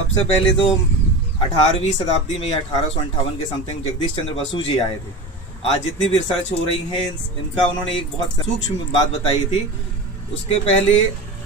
सबसे पहले तो 18वीं शताब्दी में या 1858 के समथिंग जगदीश चंद्र बसु जी आए थे। आज जितनी भी रिसर्च हो रही है इनका उन्होंने एक बहुत सूक्ष्म बात बताई थी। उसके पहले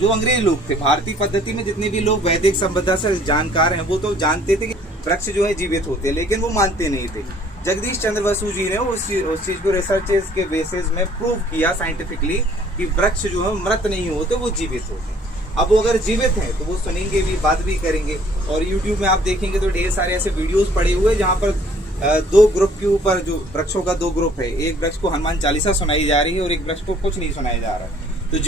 जो अंग्रेज लोग थे, भारतीय पद्धति में जितने भी लोग वैदिक संपदा से जानकार हैं वो तो जानते थे कि वृक्ष जो है जीवित होते हैं, लेकिन वो मानते नहीं थे। जगदीश चंद्र बसु जी ने उस चीज को रिसर्चेस के बेसिस में प्रूव किया साइंटिफिकली कि वृक्ष जो है मृत नहीं होते, वो जीवित होते हैं। अब वो अगर जीवित हैं तो वो सुनेंगे भी, बात भी करेंगे। और यूट्यूब में आप देखेंगे तो ढेर सारे ऐसे वीडियोस पड़े हुए जहाँ पर दो ग्रुप के ऊपर, जो वृक्षों का दो ग्रुप है, एक वृक्ष को हनुमान चालीसा सुनाई जा रही है और एक वृक्ष को कुछ नहीं सुनाया जा रहा है। तो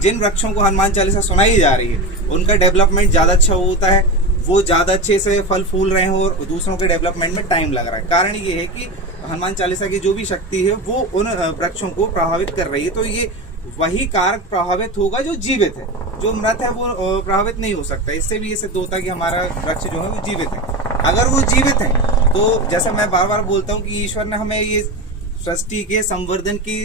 जिन वृक्षों को हनुमान चालीसा सुनाई जा रही है उनका डेवलपमेंट ज्यादा अच्छा होता है, वो ज्यादा अच्छे से फल फूल रहे हैं, और दूसरों के डेवलपमेंट में टाइम लग रहा है। कारण ये है कि हनुमान चालीसा की जो भी शक्ति है वो उन वृक्षों को प्रभावित कर रही है। तो ये वही कारक प्रभावित होगा जो जीवित है, जो मृत है वो प्रभावित नहीं हो सकता। इससे भी ये सिद्ध होता है कि हमारा वृक्ष जो है वो जीवित है। अगर वो जीवित है तो जैसा मैं बार बार बोलता हूँ कि ईश्वर ने हमें ये सृष्टि के संवर्धन की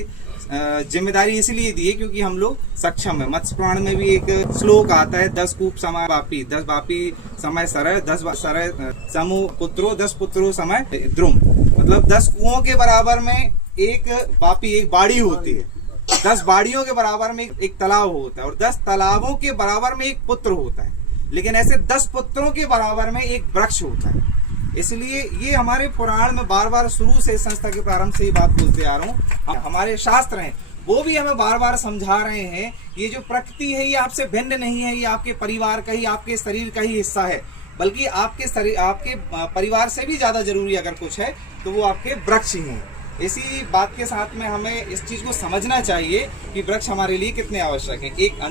जिम्मेदारी इसलिए दी है क्योंकि हम लोग सक्षम है। मत्स्य पुराण में भी एक श्लोक आता है, 10 कूप समय वापी, 10 वापी समय सरय, 10 सरय समूह पुत्रो, 10 पुत्रो समय द्रुम। मतलब 10 कुओं के बराबर में एक वापी, एक बाड़ी होती है। 10 बाड़ियों के बराबर में एक तालाब होता है, और 10 तालाबों के बराबर में एक पुत्र होता है। लेकिन ऐसे 10 पुत्रों के बराबर में एक वृक्ष होता है। इसलिए ये हमारे पुराण में बार बार शुरू से, संस्था के प्रारंभ से ही बात बोलते आ रहा हूँ। हमारे शास्त्र हैं वो भी हमें बार बार समझा रहे हैं, ये जो प्रकृति है ये आपसे भिन्न नहीं है, ये आपके परिवार का ही, आपके शरीर का ही हिस्सा है। बल्कि आपके शरीर, आपके परिवार से भी ज्यादा जरूरी अगर कुछ है तो वो आपके वृक्ष ही हैं। इसी बात के साथ में हमें इस चीज को समझना चाहिए कि वृक्ष हमारे लिए कितने आवश्यक है। एक